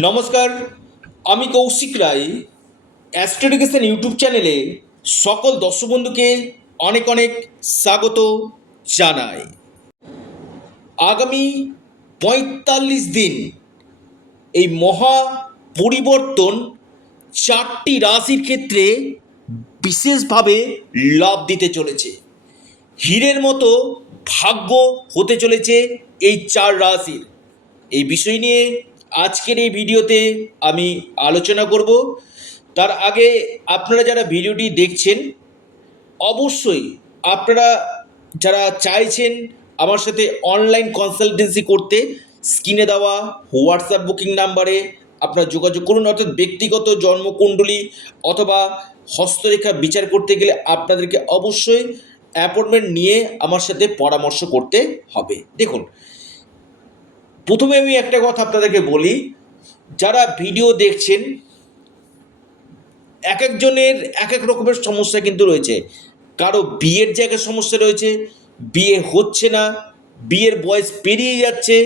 নমস্কার, আমি কৌশিক রায়। অ্যাস্ট্রোডিকেশন ইউটিউব চ্যানেলে সকল দর্শক বন্ধুকে অনেক অনেক স্বাগত জানাই। আগামী ৪৫ দিন এই মহা পরিবর্তন চারটি রাশির ক্ষেত্রে বিশেষভাবে লাভ দিতে চলেছে। হীরের মতো ভাগ্য হতে চলেছে এই চার রাশির। এই বিষয় নিয়ে আজকের এই ভিডিওতে আমি আলোচনা করব। তার আগে আপনারা যারা ভিডিওটি দেখছেন, অবশ্যই আপনারা যারা চাইছেন আমার সাথে অনলাইন কনসালটেন্সি করতে, স্ক্রিনে দেওয়া হোয়াটসঅ্যাপ বুকিং নাম্বারে আপনারা যোগাযোগ করুন। অর্থাৎ ব্যক্তিগত জন্মকুণ্ডলী অথবা হস্তরেখা বিচার করতে গেলে আপনাদেরকে অবশ্যই অ্যাপয়েন্টমেন্ট নিয়ে আমার সাথে পরামর্শ করতে হবে। দেখুন, প্রথমে আমি একটা কথা আপনাদেরকে বলি, যারা ভিডিও দেখছেন এক একজনের এক এক রকমের সমস্যা কিন্তু রয়েছে। কারো বিয়ের জায়গায় সমস্যা রয়েছে, বিয়ে হচ্ছে না, বিয়ের বয়স পেরিয়ে যাচ্ছে,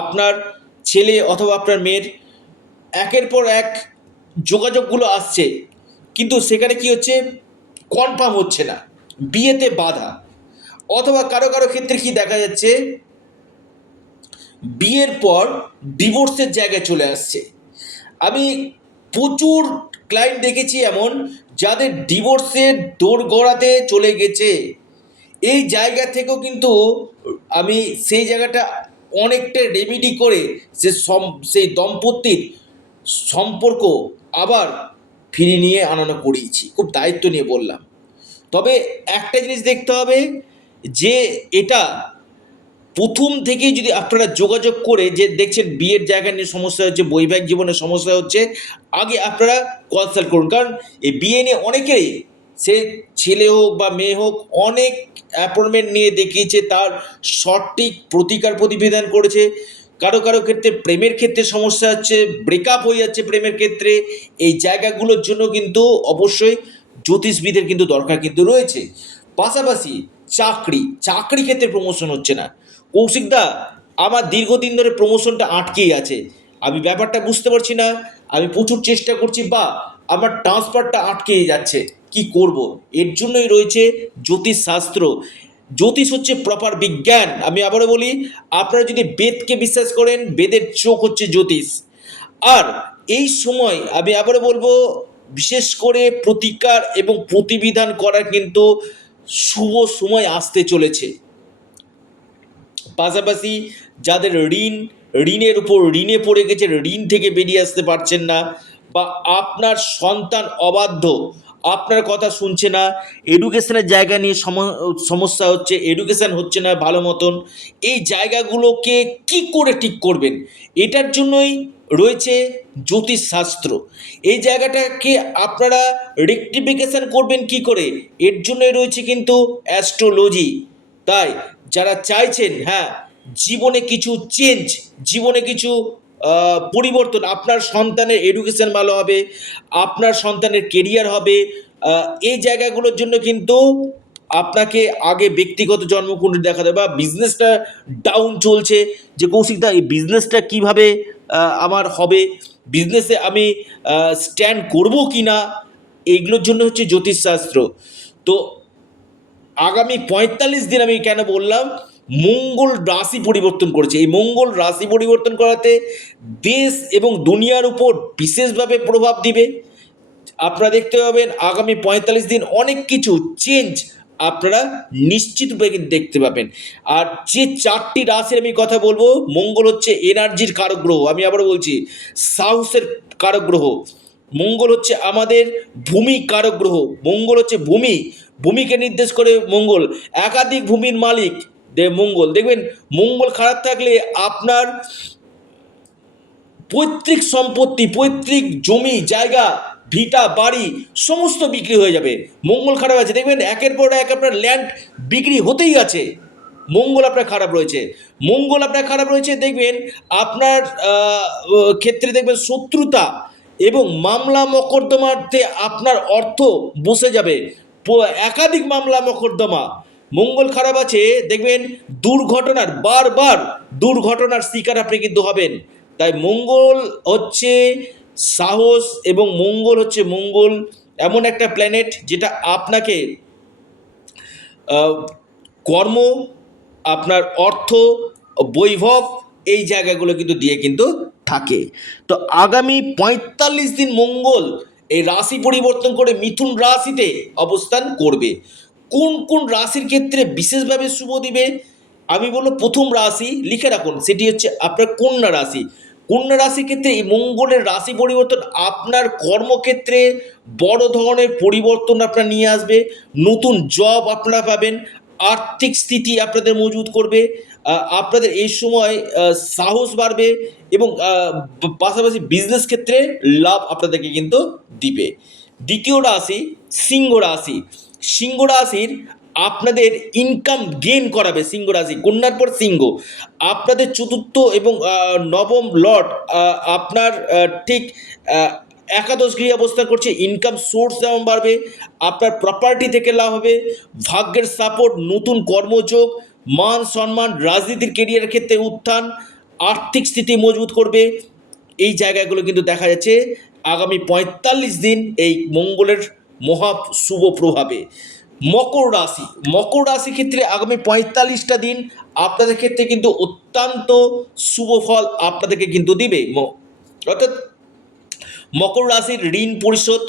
আপনার ছেলে অথবা আপনার মেয়ের একের পর এক যোগাযোগগুলো আসছে, কিন্তু সেখানে কি হচ্ছে, কনফার্ম হচ্ছে না, বিয়েতে বাধা। অথবা কারো কারো ক্ষেত্রে কি দেখা যাচ্ছে, বিয়ের পর ডিভোর্সের জায়গায় চলে আসছে। আমি প্রচুর ক্লায়েন্ট দেখেছি এমন, যাদের ডিভোর্সের দোরগোড়াতে চলে গেছে। এই জায়গা থেকেও কিন্তু আমি সেই জায়গাটা অনেকটা রেমেডি করে সেই দম্পতির সম্পর্ক আবার ফিরিয়ে নিয়ে আনানো করিয়েছি, খুব দায়িত্ব নিয়ে বললাম। তবে একটা জিনিস দেখতে হবে যে এটা প্রথম থেকেই যদি আপনারা যোগাযোগ করে যে দেখছেন বিয়ের জায়গা নিয়ে সমস্যা হচ্ছে, বৈবাহিক জীবনে সমস্যা হচ্ছে, আগে আপনারা কনসাল্ট করুন। কারণ এই বিয়ে নিয়ে অনেকেই, সে ছেলে হোক বা মেয়ে হোক, অনেক অ্যাপয়েন্টমেন্ট নিয়ে দেখিয়েছে, তার সঠিক প্রতিকার প্রতিবিধান করেছে। কারো কারো ক্ষেত্রে প্রেমের ক্ষেত্রে সমস্যা হচ্ছে, ব্রেকআপ হয়ে যাচ্ছে প্রেমের ক্ষেত্রে। এই জায়গাগুলোর জন্য কিন্তু অবশ্যই জ্যোতিষবিদের কিন্তু দরকার কিন্তু রয়েছে। পাশাপাশি চাকরি ক্ষেত্রে প্রমোশন হচ্ছে না। কৌশিকদা, আমার দীর্ঘদিন ধরে প্রমোশনটা আটকেই আছে, আমি ব্যাপারটা বুঝতে পারছি না, আমি প্রচুর চেষ্টা করছি, বা আমার ট্রান্সফারটা আটকেই যাচ্ছে, কি করব? এর জন্যই রয়েছে জ্যোতিষশাস্ত্র। জ্যোতিষ হচ্ছে প্রপার বিজ্ঞান। আমি আবারও বলি, আপনারা যদি বেদকে বিশ্বাস করেন, বেদের চোখ হচ্ছে জ্যোতিষ। আর এই সময় আমি আবারও বলবো, বিশেষ করে প্রতিকার এবং প্রতিবিধান করার কিন্তু শুভ সময় আসতে চলেছে। পাশাপাশি যাদের ঋণের উপর ঋণে পড়ে গেছে, ঋণ থেকে বেরিয়ে আসতে পারছেন না, বা আপনার সন্তান অবাধ্য, আপনার কথা শুনছে না, এডুকেশনের জায়গা নিয়ে সমস্যা হচ্ছে, এডুকেশন হচ্ছে না ভালো মতন, এই জায়গাগুলোকে কি করে ঠিক করবেন, এটার জন্যই রয়েছে জ্যোতিষশাস্ত্র। এই জায়গাটাকে আপনারা রেকটিফিকেশন করবেন কি করে, এর জন্যই রয়েছে কিন্তু অ্যাস্ট্রোলজি। তাই যারা চাইছেন, হ্যাঁ, জীবনে কিছু চেঞ্জ, জীবনে কিছু পরিবর্তন, আপনার সন্তানের এডুকেশন ভালো হবে, আপনার সন্তানের কেরিয়ার হবে, এই জায়গাগুলোর জন্য কিন্তু আপনাকে আগে ব্যক্তিগত জন্মকুণ্ডলী দেখাতে হবে। বা বিজনেসটা ডাউন চলছে, যে কৌশিকদা এই বিজনেসটা কিভাবে আমার হবে, বিজনেসে আমি স্ট্যান্ড করব কি না, এইগুলোর জন্য হচ্ছে জ্যোতিষশাস্ত্র। তো আগামী ৪৫ দিন, আমি কেন বললাম, মঙ্গল রাশি পরিবর্তন করেছে। এই মঙ্গল রাশি পরিবর্তন করাতে দেশ এবং দুনিয়ার উপর বিশেষভাবে প্রভাব দিবে। আপনারা দেখতে পাবেন আগামী ৪৫ দিন অনেক কিছু চেঞ্জ আপনারা নিশ্চিতভাবে কিন্তু দেখতে পাবেন। আর যে চারটি রাশির আমি কথা বলবো, মঙ্গল হচ্ছে এনার্জির কারক গ্রহ, আমি আবার বলছি সাহসের কারক গ্রহ। মঙ্গল হচ্ছে আমাদের ভূমি কারক গ্রহ। মঙ্গল হচ্ছে ভূমিকে নির্দেশ করে মঙ্গল, একাধিক ভূমির মালিক মঙ্গল। দেখবেন মঙ্গল খারাপ থাকলে আপনার পৈতৃক সম্পত্তি, পৈতৃক জমি জায়গা, ভিটা বাড়ি সমস্ত বিক্রি হয়ে যাবে। মঙ্গল খারাপ আছে, দেখবেন একের পর এক আপনার ল্যান্ড বিক্রি হতেই আছে। মঙ্গল আপনার খারাপ রয়েছে, মঙ্গল আপনার খারাপ রয়েছে, দেখবেন আপনার ক্ষেত্রে দেখবেন শত্রুতা এবং মামলা মকদ্দমাতে আপনার অর্থ বসে যাবে, একাধিক মামলা মকদ্দমা। মঙ্গল খারাপ আছে, দেখবেন বারবার দুর্ঘটনার শিকার আপনি কিন্তু হবেন। তাই মঙ্গল হচ্ছে সাহস, এবং মঙ্গল এমন একটা প্ল্যানেট যেটা আপনাকে কর্ম, আপনার অর্থ, বৈভব, এই জায়গাগুলো কিন্তু দিয়ে কিন্তু থাকে। তো আগামী ৪৫ দিন মঙ্গল এই রাশি পরিবর্তন করে মিথুন রাশিতে অবস্থান করবে। কোন কোন রাশির ক্ষেত্রে বিশেষভাবে শুভ দিবে? আমি বলবো প্রথম রাশি লিখে রাখুন, সেটি হচ্ছে আপনার কন্যা রাশি। কন্যা রাশির ক্ষেত্রে এই মঙ্গলের রাশি পরিবর্তন আপনার কর্মক্ষেত্রে বড় ধরনের পরিবর্তন আপনার নিয়ে আসবে। নতুন জব আপনারা পাবেন, আর্থিক স্থিতি আপনাদের মজবুত করবে, আপনাদের এই সময় সাহস বাড়বে, এবং পাশাপাশি বিজনেস ক্ষেত্রে লাভ আপনাদেরকে কিন্তু দিবে। দ্বিতীয় রাশি সিংহ রাশি। সিংহ রাশির আপনাদের ইনকাম গেইন করাবে। সিংহ রাশি, কন্যার পর সিংহ, আপনাদের চতুর্থ এবং নবম লর্ড আপনার ঠিক একাদশ গৃহে অবস্থান করছে। ইনকাম সোর্স যেমন বাড়বে, আপনার প্রপার্টি থেকে লাভ হবে, ভাগ্যের সাপোর্ট, নতুন কর্মযোগ, মান সম্মান, রাজনীতির কেরিয়ারের ক্ষেত্রে উত্থান, আর্থিক স্থিতি মজবুত করবে। এই জায়গাগুলো কিন্তু দেখা যাচ্ছে আগামী ৪৫ দিন এই মঙ্গলের মহা শুভ প্রভাবে। মকর রাশি, মকর রাশির ক্ষেত্রে আগামী ৪৫টা দিন আপনাদের ক্ষেত্রে কিন্তু অত্যন্ত শুভ ফল আপনাদেরকে কিন্তু দিবে। অর্থাৎ মকর রাশির ঋণ পরিশোধ,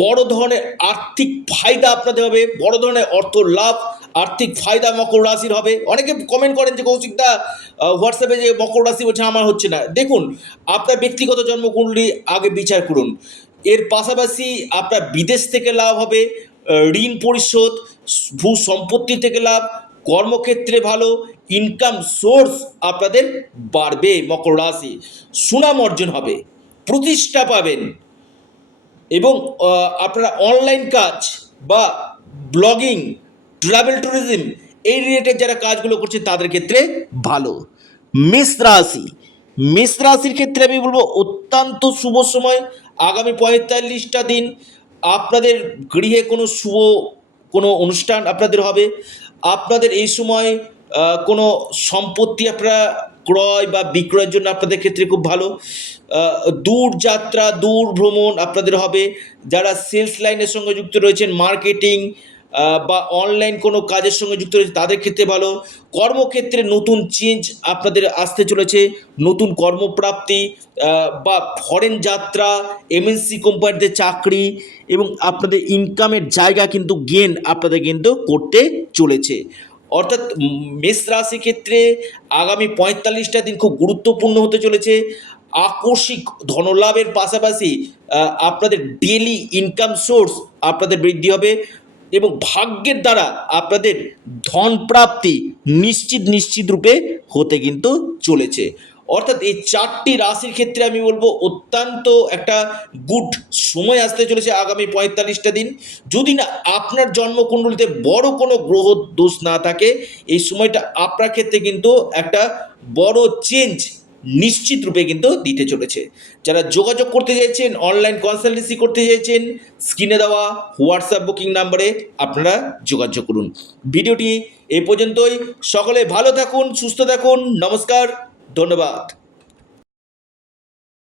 বড় ধরনের আর্থিক ফায়দা আপনাদের হবে, বড় ধরনের অর্থ লাভ, আর্থিক ফায়দা মকর রাশির হবে। অনেকে কমেন্ট করেন যে কৌশিকদা হোয়াটসঅ্যাপে যে মকর রাশি বলছে আমার হচ্ছে না। দেখুন, আপনার ব্যক্তিগত জন্মকুণ্ডলী আগে বিচার করুন। এর পাশাপাশি আপনার বিদেশ থেকে লাভ হবে, ঋণ পরিশোধ, ভূ সম্পত্তি থেকে লাভ, কর্মক্ষেত্রে ভালো, ইনকাম সোর্স আপনাদের বাড়বে। মকর রাশি সুনাম অর্জন হবে, প্রতিষ্ঠা পাবেন, এবং আপনারা অনলাইন কাজ বা ব্লগিং, ট্রাভেল ট্যুরিজম, এই রিলেটেড যারা কাজগুলো করছে তাদের ক্ষেত্রে ভালো। মেষ রাশি, মেষ রাশির ক্ষেত্রে আমি বলবো অত্যন্ত শুভ সময়। আগামী ৪৫টা দিন আপনাদের গৃহে কোনো অনুষ্ঠান আপনাদের হবে। আপনাদের এই সময় কোনো সম্পত্তি আপনারা ক্রয় বা বিক্রয়ের জন্য আপনাদের ক্ষেত্রে খুব ভালো। দূর যাত্রা, দূর ভ্রমণ আপনাদের হবে। যারা সেলস লাইনের সঙ্গে যুক্ত রয়েছেন, মার্কেটিং বা অনলাইন কোনো কাজের সঙ্গে যুক্ত রয়েছে তাদের ক্ষেত্রে ভালো। কর্মক্ষেত্রে নতুন চেঞ্জ আপনাদের আসতে চলেছে, নতুন কর্মপ্রাপ্তি বা ফরেন যাত্রা, এমএনসি কোম্পানিতে চাকরি, এবং আপনাদের ইনকামের জায়গা কিন্তু গেন আপনাদের কিন্তু করতে চলেছে। অর্থাৎ মেষ রাশি ক্ষেত্রে আগামী ৪৫টা দিন খুব গুরুত্বপূর্ণ হতে চলেছে। আকস্মিক ধনলাভের পাশাপাশি আপনাদের ডেলি ইনকাম সোর্স আপনাদের বৃদ্ধি হবে, এবং ভাগ্যের দ্বারা আপনাদের ধন প্রাপ্তি নিশ্চিত রূপে হতে কিন্তু চলেছে। অর্থাৎ এই 4টি রাশির ক্ষেত্রে আমি বলবো অত্যন্ত একটা গুড সময় আসতে চলেছে আগামী ৪৫টা দিন। যদি না আপনার জন্মকুণ্ডলিতে বড় কোনো গ্রহ দোষ না থাকে, এই সময়টা আপনার ক্ষেত্রে কিন্তু একটা বড় চেঞ্জ নিশ্চিত রূপে কিন্তু দিতে চলেছে। যারা যোগাযোগ করতে চাইছেন, অনলাইন কনসালটেন্সি করতে চাইছেন, স্ক্রিনে দেওয়া হোয়াটসঅ্যাপ বুকিং নাম্বারে আপনারা যোগাযোগ করুন। ভিডিওটি এই পর্যন্তই। সকলে ভালো থাকুন, সুস্থ থাকুন। নমস্কার, ধন্যবাদ।